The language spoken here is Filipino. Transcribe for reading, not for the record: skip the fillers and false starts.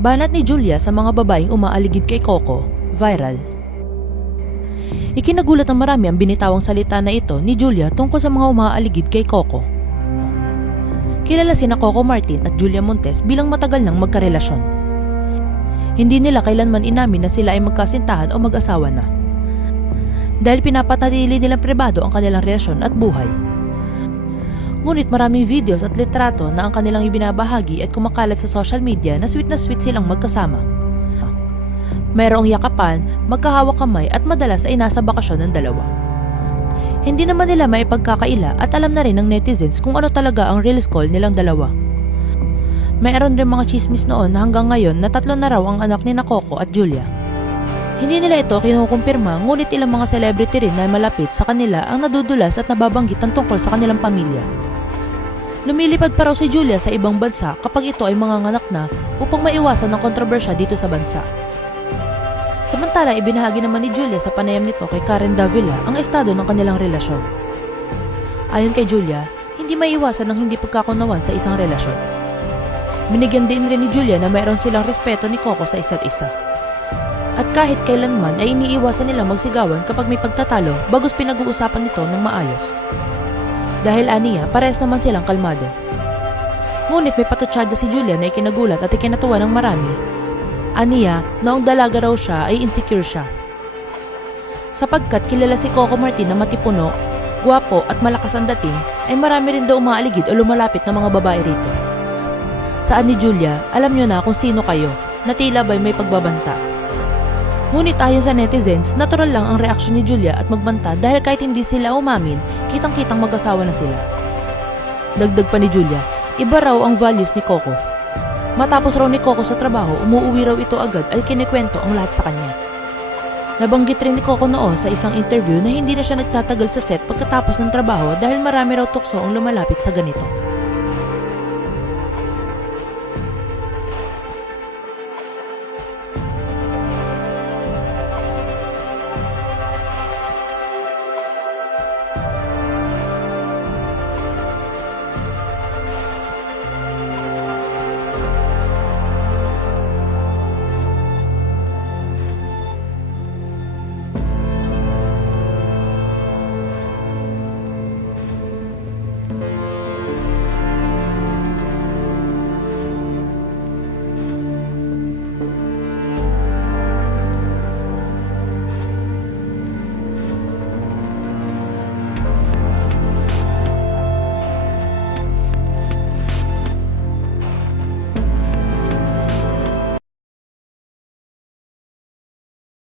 Banat ni Julia sa mga babaeng umaaligid kay Coco, viral. Ikinagulat ng marami ang binitawang salita na ito ni Julia tungkol sa mga umaaligid kay Coco. Kilala sina Coco Martin at Julia Montes bilang matagal nang magkarelasyon. Hindi nila kailanman inamin na sila ay magkasintahan o mag-asawa na. Dahil pinapanatili nilang pribado ang kanilang relasyon at buhay. Ngunit maraming videos at litrato na ang kanilang ibinabahagi at kumakalat sa social media na sweet silang magkasama. Mayroong yakapan, magkahawak kamay at madalas ay nasa bakasyon ng dalawa. Hindi naman nila maipagkakaila at alam na rin ng netizens kung ano talaga ang real call nilang dalawa. Mayroon rin mga chismis noon na hanggang ngayon na 3 na raw ang anak ni Coco at Julia. Hindi nila ito kinukumpirma, ngunit ilang mga celebrity rin na malapit sa kanila ang nadudulas at nababanggit ng tungkol sa kanilang pamilya. Lumilipad pa raw si Julia sa ibang bansa kapag ito ay manganganak na upang maiwasan ng kontrobersya dito sa bansa. Samantala, ibinahagi naman ni Julia sa panayam nito kay Karen Davila ang estado ng kanilang relasyon. Ayon kay Julia, hindi maiwasan ang hindi pagkakunawan sa isang relasyon. Binigyan din rin ni Julia na mayroon silang respeto ni Coco sa isa't isa. At kahit kailanman ay iniiwasan nila magsigawan kapag may pagtatalo bagos pinag-uusapan nito ng maayos. Dahil aniya, parehas naman silang kalmado. Ngunit may patutsada si Julia na ikinagulat at ikinatuwa ng marami. Aniya, noong dalaga raw siya ay insecure siya. Sapagkat kilala si Coco Martin na matipuno, gwapo at malakas ang dating, ay marami rin daw umaaligid o lumalapit na mga babae rito. Saan ni Julia, alam nyo na kung sino kayo, na tila ba'y may pagbabanta. Ngunit ayon sa netizens, natural lang ang reaksyon ni Julia at magbanta dahil kahit hindi sila umamin, kitang-kitang mag-asawa na sila. Dagdag pa ni Julia, iba raw ang values ni Coco. Matapos raw ni Coco sa trabaho, umuuwi raw ito agad at kinikwento ang lahat sa kanya. Nabanggit rin ni Coco noon sa isang interview na hindi na siya nagtatagal sa set pagkatapos ng trabaho dahil marami raw tukso ang lumalapit sa ganito.